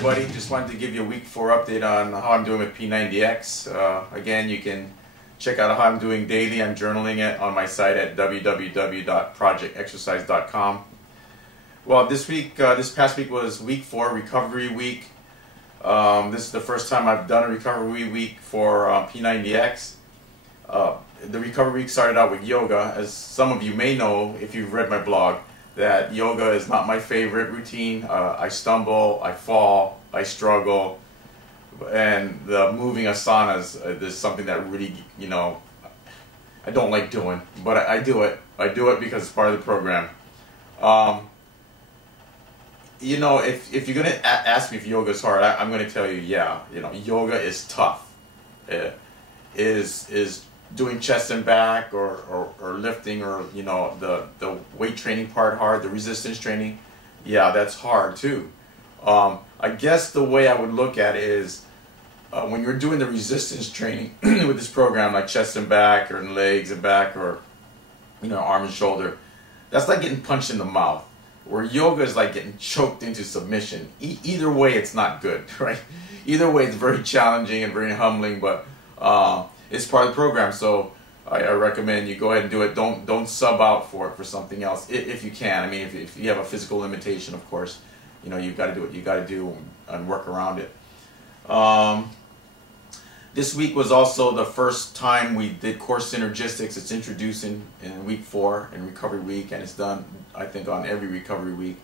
everybody. Just wanted to give you a week 4 update on how I'm doing with P90X. Again, you can check out how I'm doing daily. I'm journaling it on my site at www.projectexercise.com. Well, this past week was week 4, recovery week. This is the first time I've done a recovery week for P90X. The recovery week started out with yoga. As some of you may know, if you've read my blog, that yoga is not my favorite routine. I stumble, I fall, I struggle, and the moving asanas is something that really, I don't like doing, but I do it. I do it because it's part of the program. If you're gonna ask me if yoga is hard, I'm gonna tell you, yeah. Yoga is tough. Is doing chest and back or lifting or the weight training part hard, the resistance training, yeah, that's hard too. I guess the way I would look at it is when you're doing the resistance training with this program, like chest and back or legs and back or arm and shoulder, that's like getting punched in the mouth. Where yoga is like getting choked into submission. Either way, it's not good, right? Either way, it's very challenging and very humbling, but it's part of the program, so I recommend you go ahead and do it. Don't sub out for something else if you can. I mean, if you have a physical limitation, of course, you've got to do what you got to do and work around it. This week was also the first time we did core synergistics. It's introduced in week 4 in recovery week, and it's done, I think, on every recovery week.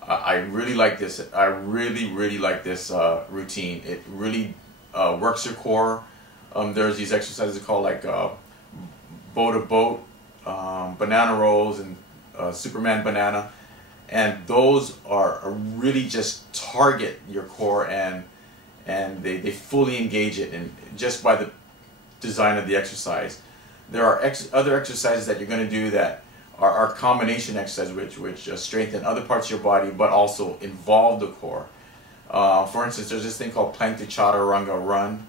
I really like this. I really like this routine. It really works your core. There's these exercises called like bow to boat, banana rolls, and Superman banana, and those are really just target your core and they fully engage it, and just by the design of the exercise. There are other exercises that you're going to do that are combination exercises which strengthen other parts of your body but also involve the core. For instance, there's this thing called plank to chaturanga run.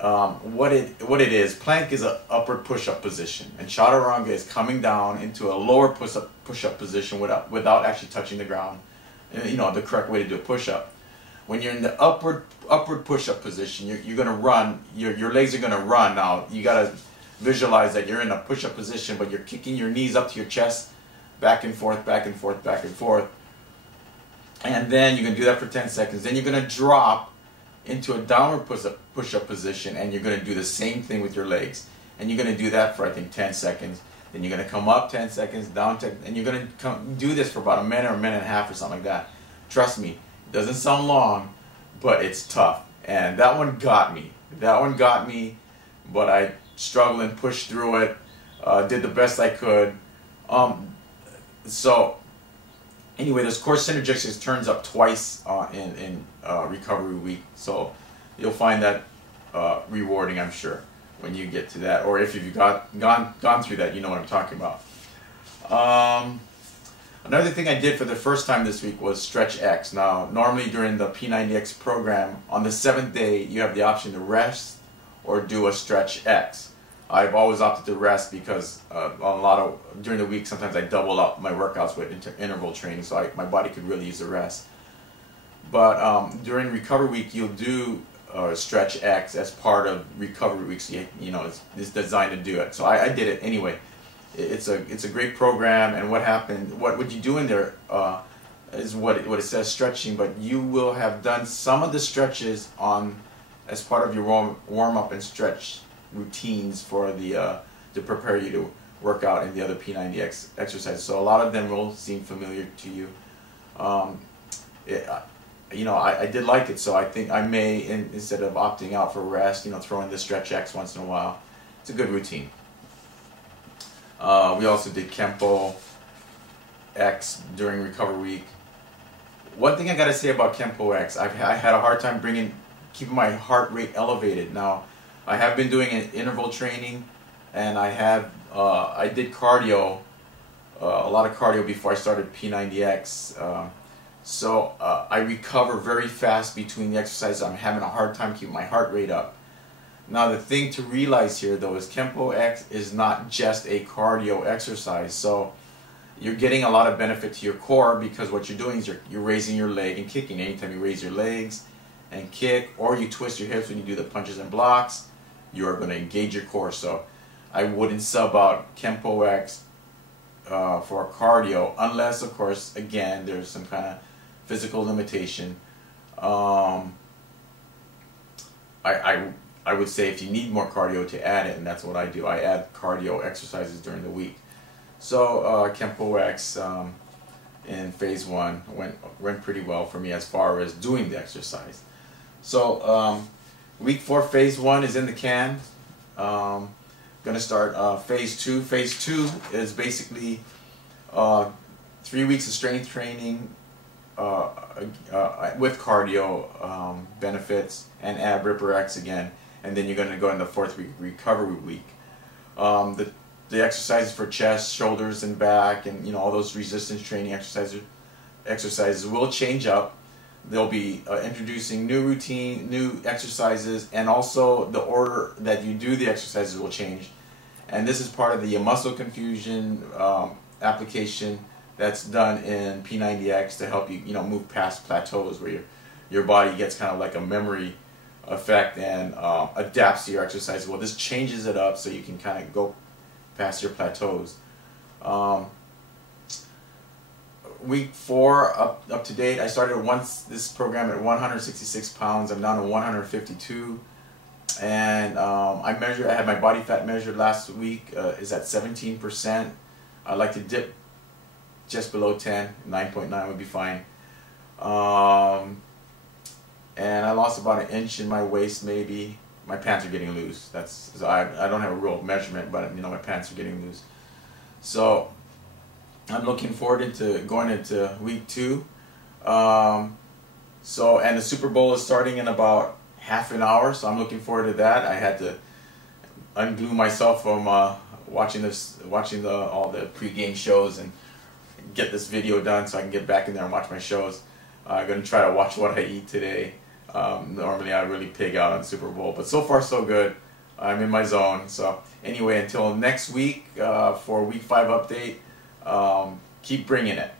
What it is, plank is an upward push-up position, and chaturanga is coming down into a lower push-up position without actually touching the ground. The correct way to do a push-up. When you're in the upward push-up position, you're going to run. Your legs are going to run. Now you got to visualize that you're in a push-up position, but you're kicking your knees up to your chest, back and forth, back and forth, back and forth, and then you're going to do that for 10 seconds. Then you're going to drop into a downward push-up position, and you're going to do the same thing with your legs, and you're going to do that for, I think, 10 seconds. Then you're going to come up 10 seconds, down 10, and you're going to do this for about a minute or a minute and a half or something like that. Trust me, it doesn't sound long, but it's tough, and that one got me. But I struggled and pushed through it, did the best I could. So anyway, this core synergistics turns up twice in recovery week, so you'll find that rewarding, I'm sure, when you get to that, or if you've gone through that, you know what I'm talking about. Another thing I did for the first time this week was Stretch X. Now, normally during the P90X program, on the 7th day, you have the option to rest or do a Stretch X. I've always opted to rest because during the week, sometimes I double up my workouts with interval training, so my body could really use a rest. But during recovery week, you'll do Stretch X as part of recovery week. So it's designed to do it. So I did it anyway. It's a great program, and what you do in there is what it says, stretching, but you will have done some of the stretches as part of your warm up and stretch routines for to prepare you to work out in the other P90X exercises. So a lot of them will seem familiar to you. I did like it, so I think I may, instead of opting out for rest, throw in the Stretch X once in a while. It's a good routine. We also did Kempo X during recovery week. One thing I got to say about Kempo X, I had a hard time keeping my heart rate elevated. Now, I have been doing an interval training, and I did cardio, a lot of cardio before I started P90X. So I recover very fast between the exercises. I'm having a hard time keeping my heart rate up. Now the thing to realize here though is Kempo X is not just a cardio exercise. So you're getting a lot of benefit to your core, because what you're doing is you're raising your leg and kicking. Anytime you raise your legs and kick, or you twist your hips when you do the punches and blocks, you're going to engage your core. So I wouldn't sub out P90X for cardio, unless, of course, again, there's some kind of physical limitation. I would say if you need more cardio, to add it, and that's what I do. I add cardio exercises during the week. So P90X in phase 1 went pretty well for me as far as doing the exercise. So week 4 phase 1 is in the can. Gonna start phase 2. Phase 2 is basically 3 weeks of strength training with cardio benefits, and add P90X again, and then you're going to go in the 4th week, recovery week. The exercises for chest, shoulders, and back, and all those resistance training exercises will change up. They'll be introducing new exercises, and also the order that you do the exercises will change. And this is part of the muscle confusion application that's done in P90X to help you, move past plateaus where your body gets kind of like a memory effect and adapts to your exercise. Well, this changes it up so you can kind of go past your plateaus. Week 4 up to date. I started this program at 166 pounds. I'm down to 152, and I had my body fat measured last week is at 17%. I like to dip just below 10. 9.9 would be fine. And I lost about an inch in my waist, maybe. My pants are getting loose. I don't have a real measurement, but my pants are getting loose. So I'm looking forward to going into week 2. And the Super Bowl is starting in about half an hour, so I'm looking forward to that. I had to unglue myself from watching all the pregame shows and get this video done so I can get back in there and watch my shows. I'm going to try to watch what I eat today. Normally I really pig out on Super Bowl, but so far so good. I'm in my zone. So anyway, until next week for week 5 update, keep bringing it.